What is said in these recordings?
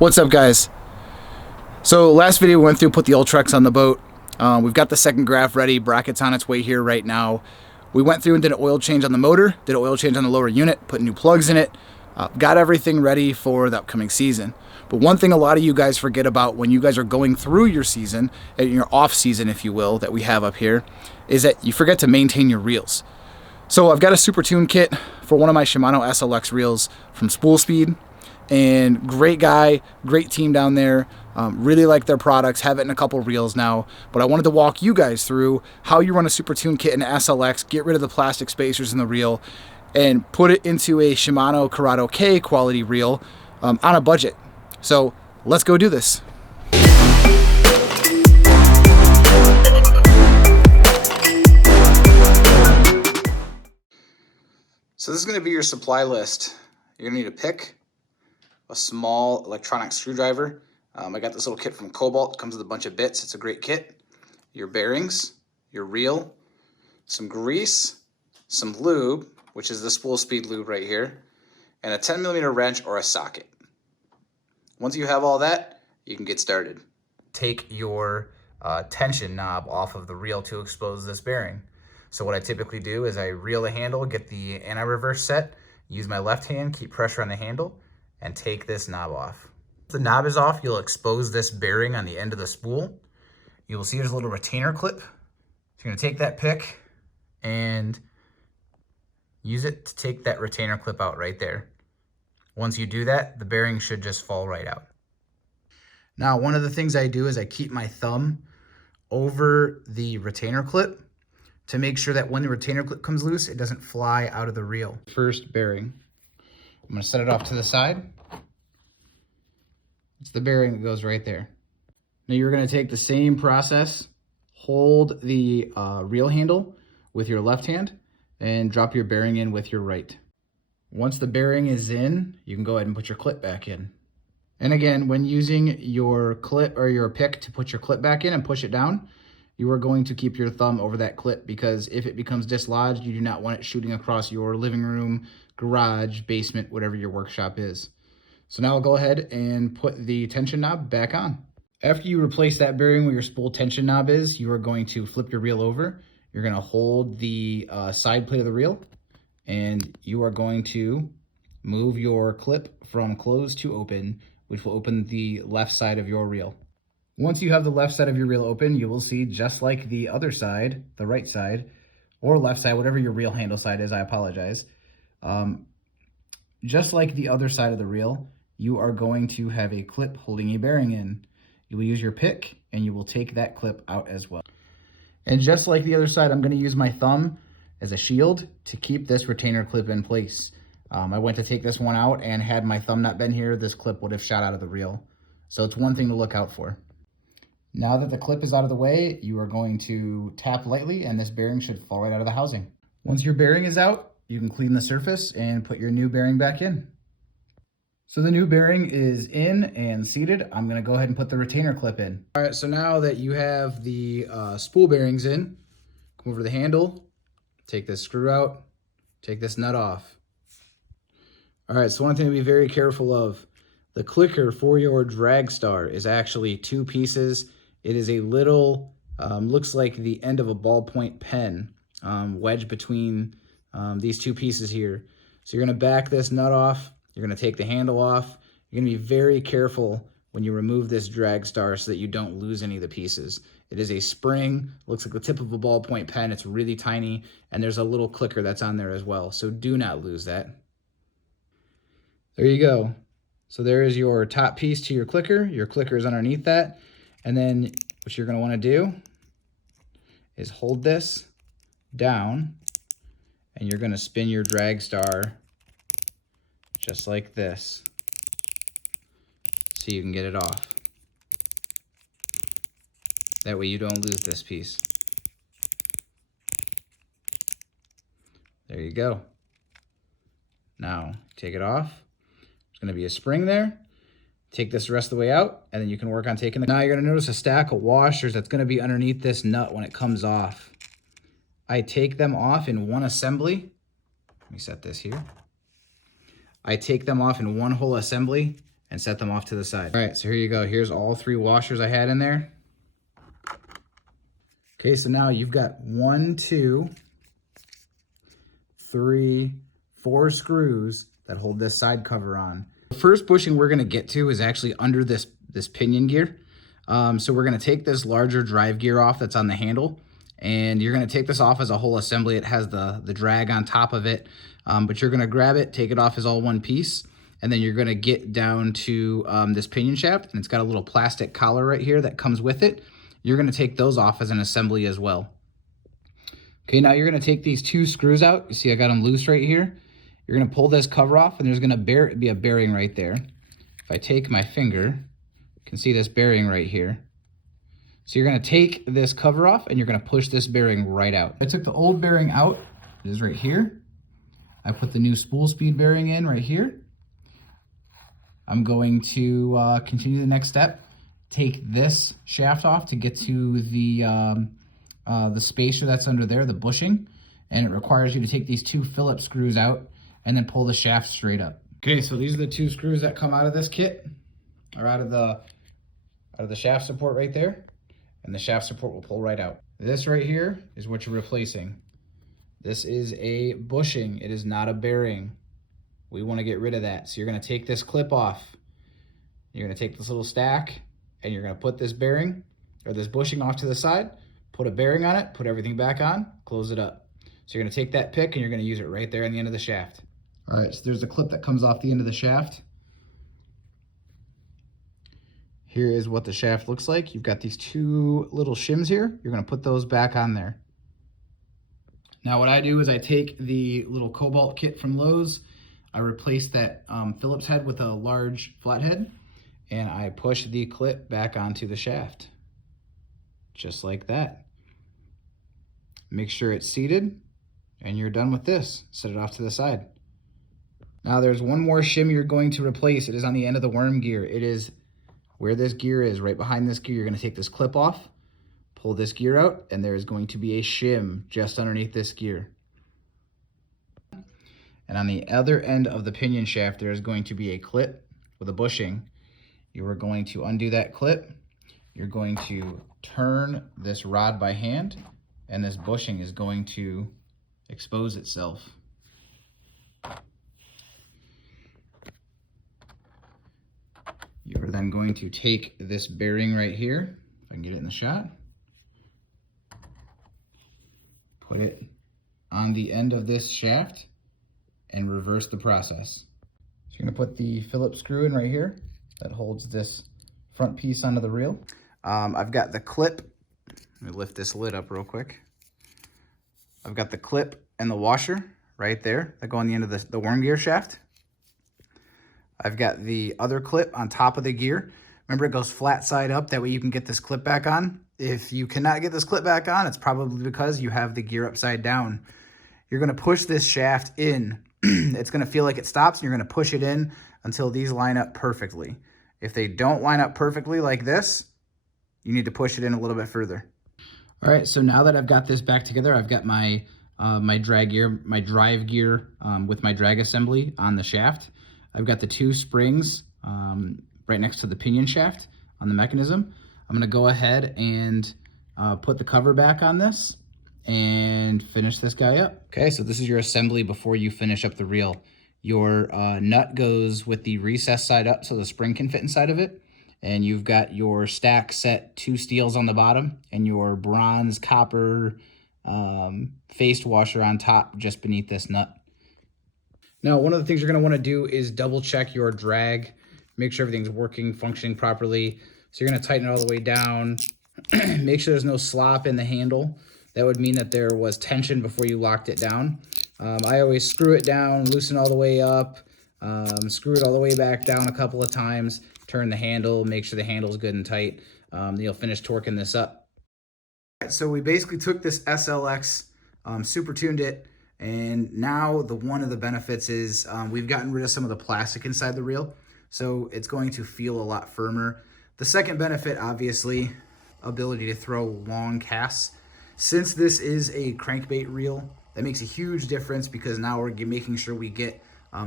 What's up, guys? So last video we went through, put the Ultrex on the boat. We've got the second graph ready, brackets on its way here right now. We went through and did an oil change on the motor, did an oil change on the lower unit, put new plugs in it, got everything ready for the upcoming season. But one thing a lot of you guys forget about when you guys are going through your season, your off season if you will, that we have up here, is that you forget to maintain your reels. So I've got a super tune kit for one of my Shimano SLX reels from Spool, and great guy, great team down there. Really like their products, have it in a couple reels now, but I wanted to walk you guys through how you run a super tune kit in SLX, get rid of the plastic spacers in the reel, and put it into a Shimano Corrado K quality reel on a budget. So let's go do this. So this is going to be your supply list. You're going to need a pick, a small electronic screwdriver. I got this little kit from Cobalt. It comes with a bunch of bits. It's a great kit. Your bearings, your reel, some grease, some lube, which is the Spool Speed lube right here, and a 10mm wrench or a socket. Once you have all that, you can get started. Take your tension knob off of the reel to expose this bearing. So what I typically do is I reel the handle, get the anti-reverse set, use my left hand, keep pressure on the handle, and take this knob off. If the knob is off, you'll expose this bearing on the end of the spool. You will see there's a little retainer clip. So you're gonna take that pick and use it to take that retainer clip out right there. Once you do that, the bearing should just fall right out. Now, one of the things I do is I keep my thumb over the retainer clip to make sure that when the retainer clip comes loose, it doesn't fly out of the reel. First bearing. I'm gonna set it off to the side. It's the bearing that goes right there. Now you're gonna take the same process, hold the reel handle with your left hand and drop your bearing in with your right. Once the bearing is in, you can go ahead and put your clip back in. And again, when using your clip or your pick to put your clip back in and push it down, you are going to keep your thumb over that clip, because if it becomes dislodged, you do not want it shooting across your living room, garage, basement, whatever your workshop is. So now I'll go ahead and put the tension knob back on. After you replace that bearing where your spool tension knob is, you are going to flip your reel over. You're going to hold the side plate of the reel, and you are going to move your clip from closed to open, which will open the left side of your reel. Once you have the left side of your reel open, you will see, just like the other side, the right side, or left side, whatever your reel handle side is, I apologize. Just like the other side of the reel, you are going to have a clip holding a bearing in. You will use your pick and you will take that clip out as well. And just like the other side, I'm going to use my thumb as a shield to keep this retainer clip in place. I went to take this one out, and had my thumb not been here, this clip would have shot out of the reel. So it's one thing to look out for. Now that the clip is out of the way, you are going to tap lightly and this bearing should fall right out of the housing. Once your bearing is out, you can clean the surface and put your new bearing back in. So the new bearing is in and seated. I'm gonna go ahead and put the retainer clip in. All right, so now that you have the spool bearings in, come over to the handle, take this screw out, take this nut off. All right, so one thing to be very careful of, the clicker for your drag star is actually two pieces. It is a little, looks like the end of a ballpoint pen, wedged between these two pieces here. So you're gonna back this nut off. You're gonna take the handle off. You're gonna be very careful when you remove this drag star so that you don't lose any of the pieces. It is a spring, looks like the tip of a ballpoint pen. It's really tiny, and there's a little clicker that's on there as well. So do not lose that. There you go. So there is your top piece to your clicker. Your clicker is underneath that. And then what you're gonna wanna do is hold this down, and you're gonna spin your drag star just like this, so you can get it off. That way you don't lose this piece. There you go. Now, take it off. There's gonna be a spring there. Take this the rest of the way out, and then you can work on taking the... Now you're gonna notice a stack of washers that's gonna be underneath this nut when it comes off. I take them off in one assembly. Let me set this here. I take them off in one whole assembly, and set them off to the side. All right, so here you go. Here's all 3 washers I had in there. Okay, so now you've got 1, 2, 3, 4 screws that hold this side cover on. The first bushing we're gonna get to is actually under this pinion gear. So we're gonna take this larger drive gear off that's on the handle, and you're gonna take this off as a whole assembly. It has the drag on top of it, but you're gonna grab it, take it off as all one piece, and then you're gonna get down to this pinion shaft, and it's got a little plastic collar right here that comes with it. You're gonna take those off as an assembly as well. Okay, now you're gonna take these 2 screws out. You see I got them loose right here. You're gonna pull this cover off, and there's gonna be a bearing right there. If I take my finger, you can see this bearing right here. So you're gonna take this cover off, and you're gonna push this bearing right out. I took the old bearing out, it is right here. I put the new spool speed bearing in right here. I'm going to continue the next step. Take this shaft off to get to the spacer that's under there, the bushing, and it requires you to take these 2 Phillips screws out and then pull the shaft straight up. Okay, so these are the 2 screws that come out of this kit, or out of the shaft support right there, and the shaft support will pull right out. This right here is what you're replacing. This is a bushing, it is not a bearing. We want to get rid of that. So you're going to take this clip off. You're going to take this little stack, and you're going to put this bearing or this bushing off to the side, put a bearing on it, put everything back on, close it up. So you're going to take that pick and you're going to use it right there on the end of the shaft. All right, so there's a clip that comes off the end of the shaft. Here is what the shaft looks like. You've got these 2 little shims here. You're going to put those back on there. Now what I do is I take the little Cobalt kit from Lowe's. I replace that Phillips head with a large flathead, and I push the clip back onto the shaft. Just like that. Make sure it's seated, and you're done with this. Set it off to the side. Now there's one more shim you're going to replace. It is on the end of the worm gear. It is where this gear is, right behind this gear. You're going to take this clip off, pull this gear out, and there is going to be a shim just underneath this gear. And on the other end of the pinion shaft, there is going to be a clip with a bushing. You are going to undo that clip. You're going to turn this rod by hand, and this bushing is going to expose itself. You are then going to take this bearing right here, if I can get it in the shot, put it on the end of this shaft, and reverse the process. So you're gonna put the Phillips screw in right here that holds this front piece onto the reel. I've got the clip. Let me lift this lid up real quick. I've got the clip and the washer right there that go on the end of the worm gear shaft. I've got the other clip on top of the gear. Remember, it goes flat side up. That way you can get this clip back on. If you cannot get this clip back on, it's probably because you have the gear upside down. You're gonna push this shaft in. It's gonna feel like it stops, and you're gonna push it in until these line up perfectly. If they don't line up perfectly like this, you need to push it in a little bit further. All right, so now that I've got this back together, I've got my my drive gear with my drag assembly on the shaft. I've got the 2 springs right next to the pinion shaft on the mechanism. I'm gonna go ahead and put the cover back on this and finish this guy up. Okay, so this is your assembly before you finish up the reel. Your nut goes with the recessed side up so the spring can fit inside of it. And you've got your stack set 2 steels on the bottom and your bronze copper faced washer on top just beneath this nut. Now, one of the things you're gonna wanna do is double check your drag, make sure everything's working, functioning properly. So you're gonna tighten it all the way down. Make sure there's no slop in the handle. That would mean that there was tension before you locked it down. I always screw it down, loosen all the way up, screw it all the way back down a couple of times, turn the handle, make sure the handle's good and tight. Then you'll finish torquing this up. So we basically took this SLX, super tuned it, and now one of the benefits is we've gotten rid of some of the plastic inside the reel, so it's going to feel a lot firmer. The second benefit, obviously, ability to throw long casts. Since this is a crankbait reel, that makes a huge difference because now we're making sure we get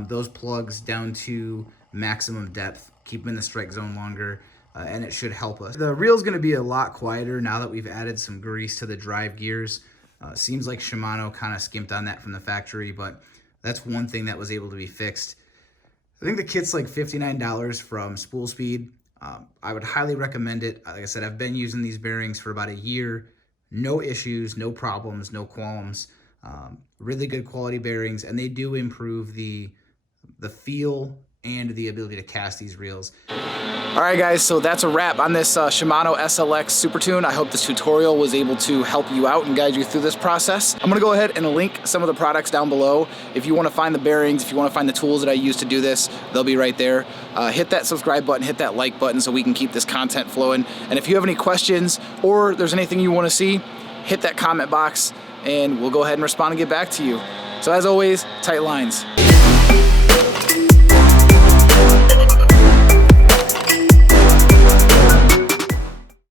those plugs down to maximum depth. keep them in the strike zone longer, and it should help us. The reel's gonna be a lot quieter now that we've added some grease to the drive gears. Seems like Shimano kind of skimped on that from the factory, but that's one thing that was able to be fixed. I think the kit's like $59 from Spool Speed. I would highly recommend it. Like I said, I've been using these bearings for about a year. No issues, no problems, no qualms. Really good quality bearings, and they do improve the feel and the ability to cast these reels. All right, guys, so that's a wrap on this Shimano SLX Super Tune. I hope this tutorial was able to help you out and guide you through this process. I'm gonna go ahead and link some of the products down below. If you wanna find the bearings, if you wanna find the tools that I use to do this, they'll be right there. Hit that subscribe button, hit that like button so we can keep this content flowing. And if you have any questions or there's anything you wanna see, hit that comment box and we'll go ahead and respond and get back to you. So as always, tight lines.